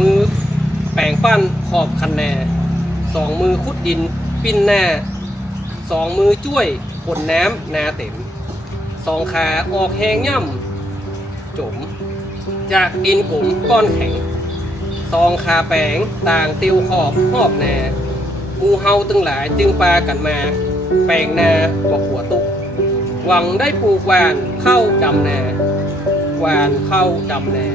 มือแปรงปั้นขอบคันแน่2 มือขุดดินปิ้นหน้า2 มือช่วยขนน้ำนาเต็ม2 ขาออกแหงย่ำจมจากดินกลมก้อนแข็ง2 ขาแปลงต่างติวขอบหอบนาหมูเฮาตึงหลายจึงปากันมาแปลงนาบอกหัวตุกหวังได้ปลูกหวานเข้าดำนาหวานเข้าดำนา